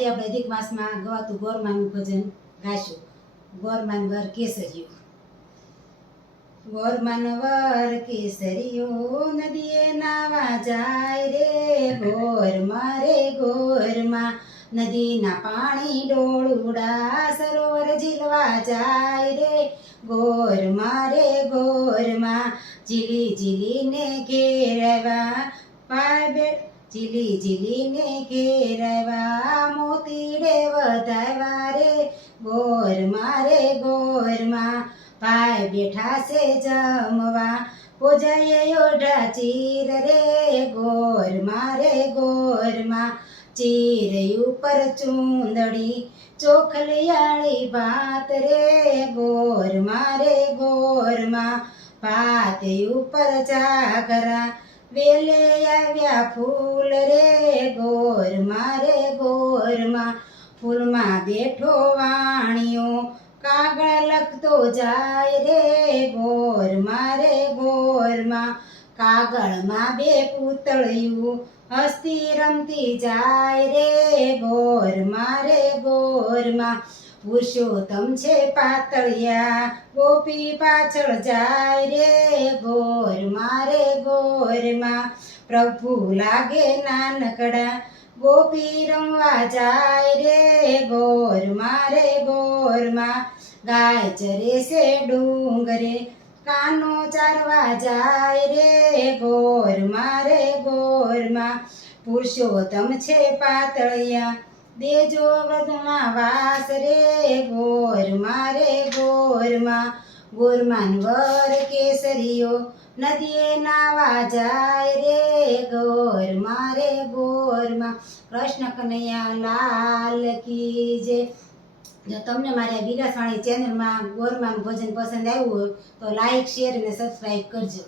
આજે આપણે અધિક માસમાં ગવાતું ગોરમાનું ભજન ગાઈશું. ગોરમાન વર કેસરિયો. ગોરમાન વર કેસરિયો નદીએ નાવા જાય રે ગોરમા રે ગોરમા. નદીના પાણી ડોળુડા સરોવર ઝીલવા જાય રે ગોરમા રે ગોરમા. ઝીલી ઝીલીને ઘેરવા પાય ઝીલી ઝીલીને ઘેરવા મોતીડે વધાવ્યા રે ગોરમા રે ગોરમા. ભાઈ બેઠા છે જમવા પોજાએ ઓઢા ચીર રે ગોરમા રે ગોરમા. ચીર ઉપર ચૂંદડી ચોખલિયાળી ભાત રે ગોરમા રે ગોરમા. ભાત ઉપર જાગરા વેલે આવ્યા ફૂલ રે ગોરમા રે ગોરમા. ફૂલમાં બેઠો વાણિયો કાગળ લખતો જાય રે ગોરમા રે ગોરમા. કાગળમાં બે પૂતળિયું હસતી રમતી જાય રે ગોરમા રે ગોરમા. પુરુષોત્તમ છે પાતળિયા ગોપી પાછળ જાય રે ગોરમા રે ગોરમા. પ્રભુ લાગે નાનકડા ગોપી રમવા જાય રે ગોરમા રે ગોરમા. ગાય ચરે છે ડુંગરે કાનો ચારવા જાય રે ગોરમા રે ગોરમા. પુરુષોત્તમ છે પાતળિયા દેજો વ્રતમાં વાસ રે ગોરમા રે ગોરમા. ગોરમાન વર કેસરિયો નદીએ નાવા જાય રે ગોરમા રે ગોરમા. કૃષ્ણ કનૈયા લાલ કી જય. જો તમને મારી વિલાસવાણી ચેનલમાં ગોરમાનું ભજન પસંદ આવ્યું હોય તો લાઈક શેર અને સબસ્ક્રાઈબ કરજો.